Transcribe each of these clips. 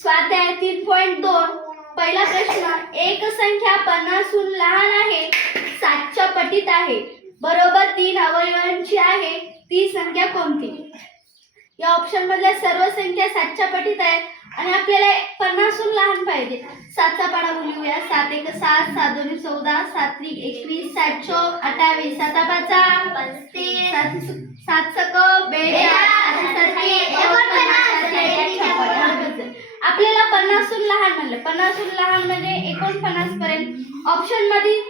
स्वाध्याय तीन पॉईंट दोन. पहिला प्रश्न एक संख्या पन्नासहून लहान आहे सातच्या पटीत आहे. बरोबर तीन अवयवांची आहे ती संख्या कोणती? या ऑप्शन मधल्या सर्व संख्या सातच्या पटीत आहेत आणि आपल्याला पन्नासहून लहान पाहिजे. सातचा पाडा बोलूया. सात एक सात सात दोन चौदा सात त्रिक एकवीस सात चौक अठ्ठावीस साता पाचा पस्तीस सात सात सक बेचाळीस आपल्याला पन्नासहून लहान म्हणलं. पन्नासहून लहान म्हणजे एकोणपन्नास पर्यंत. ऑप्शनमध्ये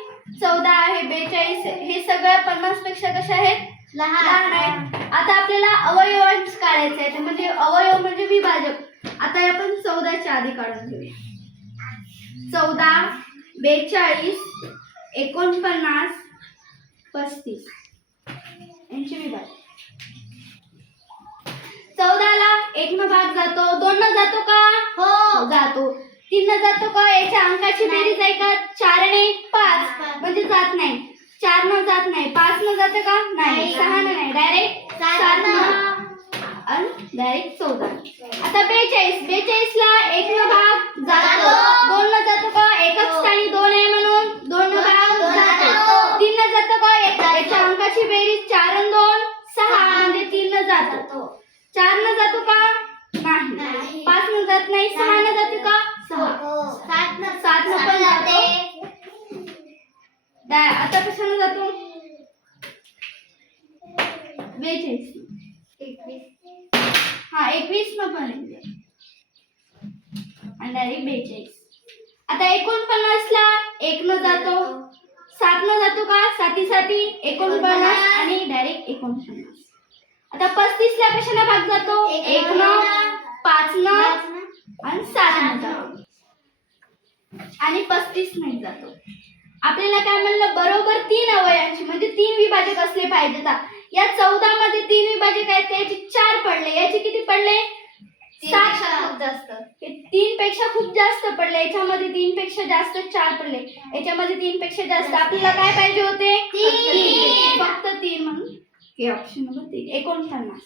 चौदा आहे बेचाळीस हे सगळ्या पन्नासपेक्षा कशा आहेत? लहान. आहेत. आता आपल्याला अवयवांच काढायचं आहे म्हणजे अवयव म्हणजे विभाजक आता आपण चौदाच्या आधी काढून घेऊया. चौदा बेचाळीस एकोणपन्नास पस्तीस. यांचे विभाग चौदाला एक न भाग जातो दोन न जातो का? हो. जातो. तीन न जातो का? याच्या अंकाची बेरीज आहे का? चार एक पाच म्हणजे जात नाही. चार न जात नाही. पाच न जात का? नाही. सहा न नाही. डायरेक्ट सात न. न डायरेक्ट चौदा. आता बेचाळीस. बेचाळीस ला एक न भाग जातो. दोन न जातो का? एकच हो. स्थानी दोन आहे म्हणून दोन न भाग जातो. तीन न जातो का. याच्या अंकाची बेरीज चार दोन सहा. म्हणजे तीन न जातो. चार न जातो का? नाही. पाच न जात नाही सहा न जाते का? सात न सात न पण जाते. आता कशानं जातो? बेचाळीस. हा एकवीस न पण आणि डायरेक्ट बेचाळीस. आता एकोणपन्नास ला एक न जातो. सात न जातो का? साती साती एकोणपन्नास. आणि डायरेक्ट एकोणपन्नास. आता पस्तीस ला कशाने भाग जातो? एक न, पाच न आणि सात न जातो. आणि पस्तीस नाही जातो. आपल्याला काय म्हणलं? बरोबर तीन अवयांशी म्हणजे तीन विभाजक असले पाहिजेत. या चौदा मध्ये तीन विभाजक आहेत त्याचे चार पडले. याचे किती पडले? सात जास्त. तीन पेक्षा खूप जास्त पडले. याच्यामध्ये तीन पेक्षा जास्त चार पडले. याच्यामध्ये तीन पेक्षा जास्त. आपल्याला काय पाहिजे होते. फक्त तीन म्हणून. हे ऑप्शन नंबर तीन एकोणपन्नास?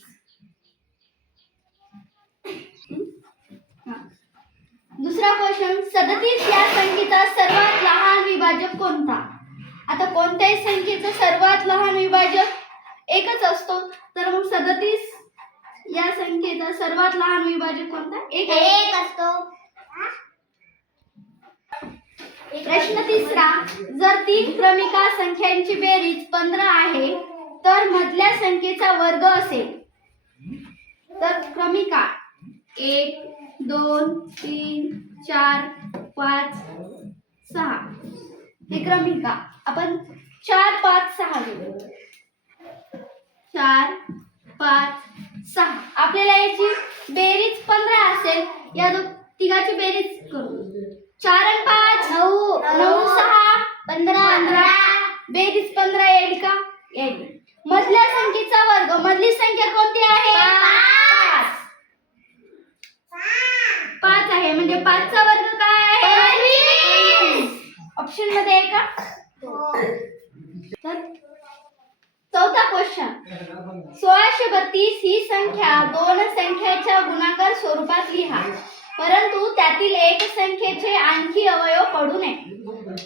हा. दुसरा क्वेश्चन सदतीस या संख्येचा सर्वात लहान विभाजक कोणता आता कोणत्याही संख्येचा सर्वात लहान विभाजक एकच असतो तर मग सदतीस या संख्येचा सर्वात लहान विभाजक कोणता एक. एक असतो प्रश्न तिसरा जर तीन क्रमिका संख्यांची बेरीज पंधरा आहे तर मधल्या संख्येचा वर्ग असेल. तर क्रमिका एक दोन तीन चार पाच सहा. हे क्रमिका. आपण चार पाच सहा घेऊ. चार पाच सहा. आपल्याला याची बेरीज पंधरा असेल. या दो तिघाची बेरीज करू. चार आणि पाच. नऊ. नऊ सहा. पंधरा. पंधरा. बेरीज पंधरा येईल का? येईल मधल्या संख्येचा वर्ग. मधली संख्या कोणती आहे? पाच. पाच. आहे. म्हणजे पाचचा वर्ग काय आहे. ऑप्शनमध्ये आहे का? चौथा क्वेश्चन सोळाशे बत्तीस ही संख्या दोन संख्येच्या गुणाकार स्वरूपात लिहा. परंतु त्यातील एक संख्येचे आणखी अवयव पडू नये.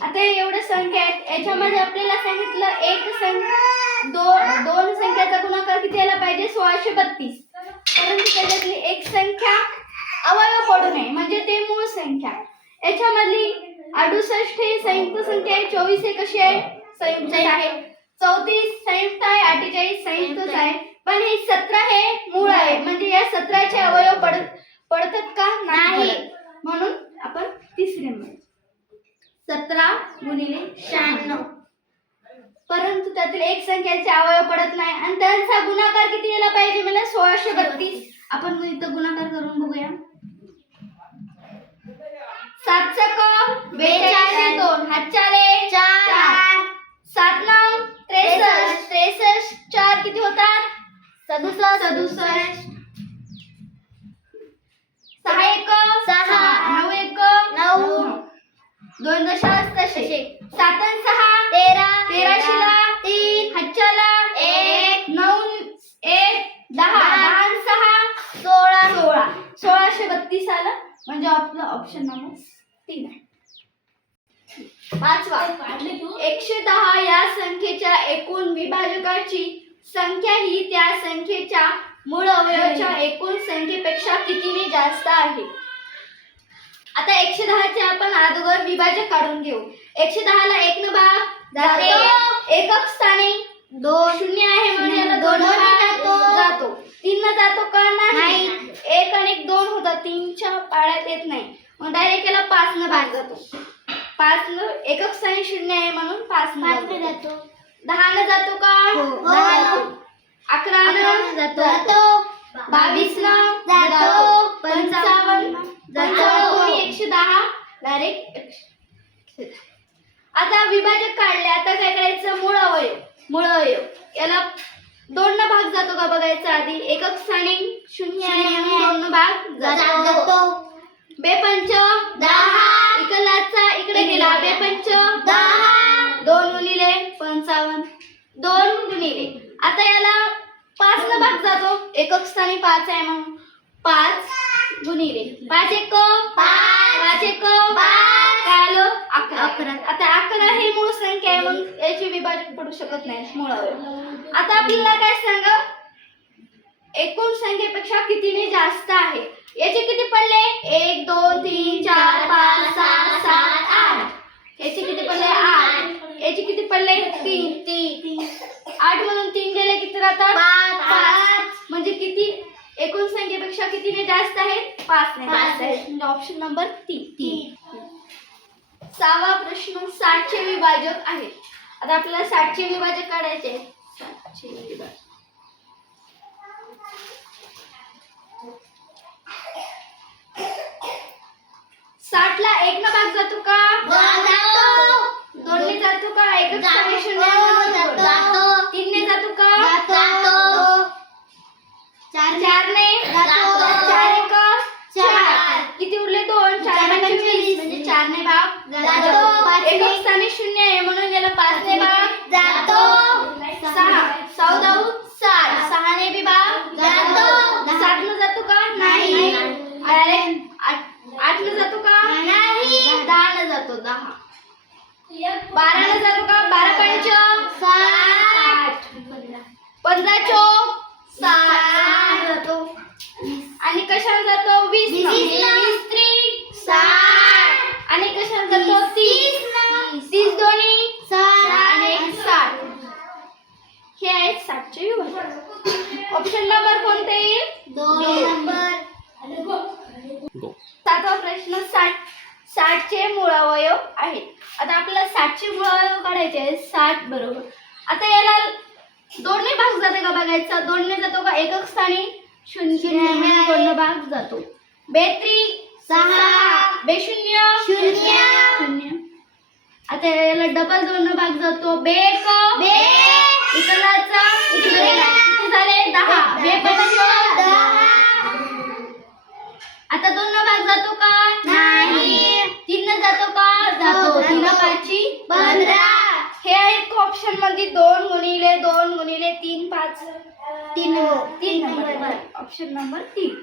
आता एवढे संख्या आहेत. याच्यामध्ये आपल्याला सांगितलं एक संख्या दोन दोन संख्याचा गुणाकार किती यायला पाहिजे? सोळाशे बत्तीस. परंतु त्याच्यातली एक संख्या अवयव पडू नये. म्हणजे ते मूळ संख्या याच्यामधली अडुसष्ट ही संयुक्त संख्या आहे. चोवीस हे कशी आहे? संयुक्त आहे. चौतीस संयुक्त आहे. अठ्ठेचाळीस संयुक्तच आहे. पण हे सतरा हे मूळ आहे. म्हणजे या सतराचे अवयव पडत पडतात का? नाही. म्हणून आपण तिसरे म्हणू. सतरा गुणिले शहाण्णव. परंतु त्यातील एक संख्याचे अवयव पडत नाही. आणि त्यांचा गुणाकार किती यायला पाहिजे मला? सोळाशे बत्तीस. आपण इथं गुणाकार करून बघूया. सातचा क बेचाळीस दोन. हातचाले चार. सात नऊ. त्रेसष्ट. त्रेसष्ट चार किती होतात? सदुसष्ट. सदुसष्ट. सहा. नऊ एक नऊ. दोन दशांश तसे. सात सहा तेरा तेराशीला तीन हच्च्याला एक. नऊ एक दहा दहा. सहा सोळा सोळा सोळाशे बत्तीस आलं म्हणजे आपलं ऑप्शन नंबर तीन आहे पाचवा एकशे दहा या संख्येच्या एकूण विभाजकाची संख्या ही त्या संख्येच्या मूळ अवयवाच्या एकूण संख्येपेक्षा कितीने जास्त आहे आता एकशे दहाचे आपण अगोदर विभाजक काढून घेऊ. एकशे दहाला एक न भाग जाते. एकक स्थानी दोन. शून्य आहे म्हणून याला दोन जातो. जातो. तीन न जातो का? नाही. एक आणि दोन होतात. तीनच्या पाड्यात येत नाही. मग डायरेक्ट याला पाच न भाग जातो. पाच न एकक स्थानी शून्य आहे म्हणून पाच न जातो. दहा न जातो का? हो. अकरा न जातो. जातो. बावीस न जातो. पंचावन्न जातो. पंचावन्न एकशे दहा डायरेक्ट. आता विभाजक काढले आता काय करायचं? मूळ अवयव मूळ अवयव याला दोन न भाग जातो का बघायचं आधी? एकक स्थानी शून्य दोन भाग जातो. बेपंच दहा. इकडचा इकडे गेला बेपंच दहा. दोन गुणिले पंचावन्न. दोन गुणिले. आता याला पाच न भाग जातो. एकक स्थानी पाच आहे म्हणून. पाच गुणिले. पाच एक. पाच. पाच एक पाच. काय आलं अकरा अकरा. आता अकरा ही मूळ संख्या आहे म्हणून याचे विभाजक पडू शकत नाही मूळ अवयव. आता आपल्याला काय सांग एकूण संख्येपेक्षा कितीने जास्त आहे याचे किती पडले एक दोन तीन चार पाच सहा सात आठ याचे किती पडले आठ याचे किती पडले तीन तीन आठ मधून तीन गेले किती राहतात पाच. पाच म्हणजे किती एकूण संख्येपेक्षा कितीने जास्त आहे पाच ने पाच. जास्त आहे म्हणजे ऑप्शन नंबर तीन. सहावा प्रश्न साठचे विभाजक आहे. आता आपल्याला साठचे विभाजक काढायचे. साठचे विभाजक. साठला एक न भाग जातो का. दोनने जातो का? एक पंधरा चोक. साठ. जातो. आणि कशाला जातो? वीस. वीस त्रिक. साठ. आणि कशाला जातो? तीस. तीस दोन्ही. आणि एक साठ. हे आहेत विभाजक ऑप्शन नंबर कोणते? येईल दोन. नंबर. सातवा प्रश्न साठ. साठचे मूळ अवयव आहेत. आता आपल्याला साठचे मूळ अवयव काढायचे आहेत. साठ बरोबर. आता याला दोनने भाग जाते का बघायचा? दोनने जातो का? एकक स्थानी शून्य दोन भाग जातो. बेत्री सहा. बेशून्य शून्य. शून्य. आता याला डबल दोन भाग जातो. बे एक. बे. इकडचा इकडे गेला. किती झाले? दहा. बे आता दोन भाग जातो का? नाही. तीन जातो का? जातो. जातो. तीन पाचची. पंधरा. ऑप्शनमध्ये दोन गुणिले दोन गुणिले तीन पाच. तीन तीन नंबर ऑप्शन नंबर. तीन.